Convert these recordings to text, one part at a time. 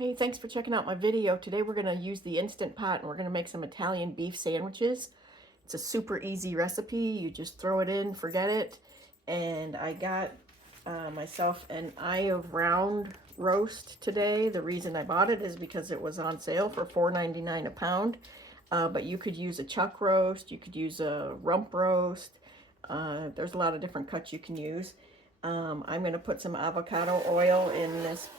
Hey, thanks for checking out my video. Today we're going to use the Instant Pot and we're going to make some Italian beef sandwiches. It's a super easy recipe. You just throw it in, forget it. And I got myself an eye of round roast today. The reason I bought it is because it was on sale for $4.99 a pound. But you could use a chuck roast, you could use a rump roast. There's a lot of different cuts you can use. I'm going to put some avocado oil in this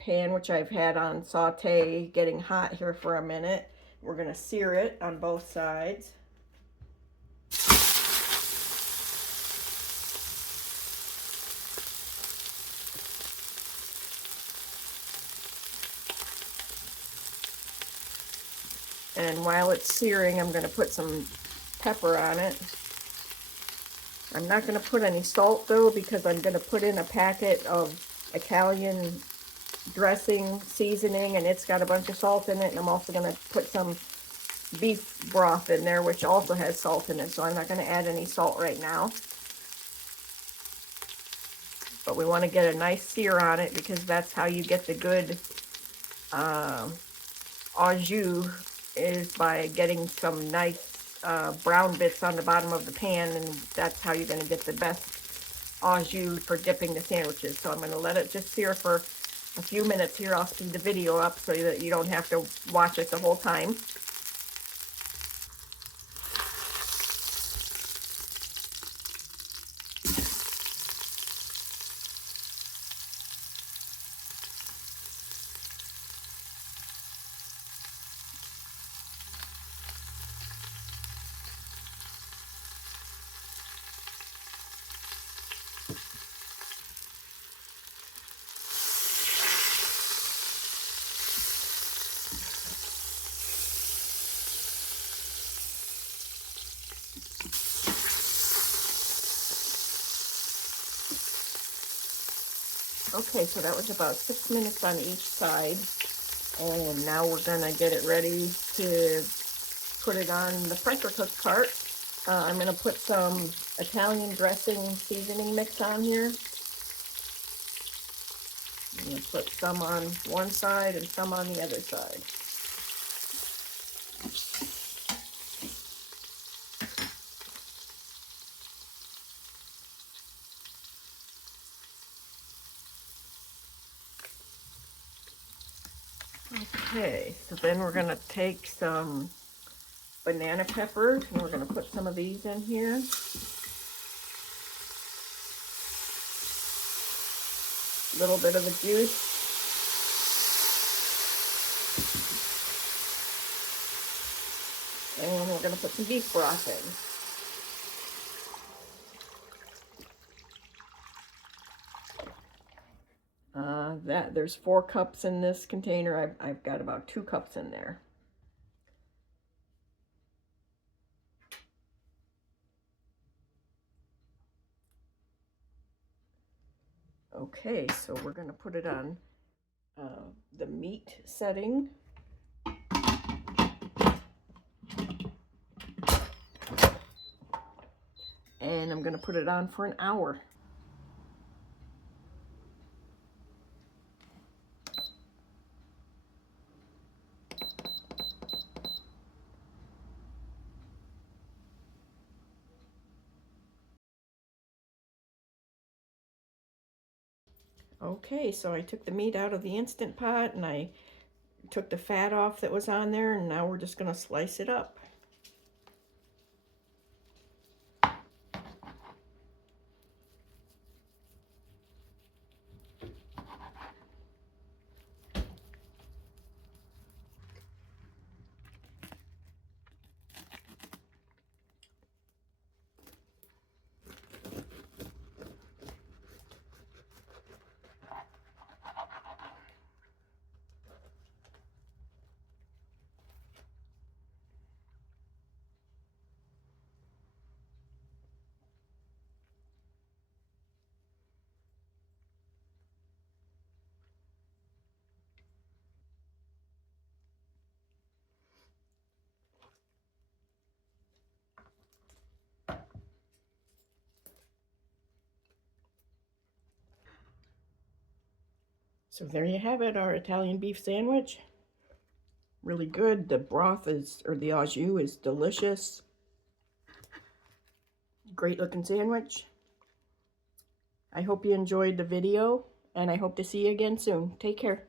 pan, which I've had on saute getting hot here for a minute. We're going to sear it on both sides. And while it's searing, I'm going to put some pepper on it. I'm not going to put any salt though, because I'm going to put in a packet of Italian dressing seasoning, and it's got a bunch of salt in it. And I'm also going to put some beef broth in there, which also has salt in it, so I'm not going to add any salt right now. But we want to get a nice sear on it, because that's how you get the good au jus, is by getting some nice brown bits on the bottom of the pan, and that's how you're going to get the best au jus for dipping the sandwiches. So I'm going to let it just sear for a few minutes here. I'll speed the video up so that you don't have to watch it the whole time. Okay, so that was about 6 minutes on each side, and now we're gonna get it ready to put it on the pressure cook part. I'm gonna put some Italian dressing seasoning mix on here. I'm gonna put some on one side and some on the other side. Okay, so then we're gonna take some banana peppers and we're gonna put some of these in here. A little bit of the juice. And we're gonna put some beef broth in. There's 4 cups in this container. I've got about 2 cups in there. Okay, so we're going to put it on the meat setting. And I'm going to put it on for an hour. Okay, so I took the meat out of the Instant Pot and I took the fat off that was on there, and now we're just going to slice it up. So there you have it, our Italian beef sandwich. Really good. The broth is, or the au jus is delicious. Great looking sandwich. I hope you enjoyed the video, and I hope to see you again soon. Take care.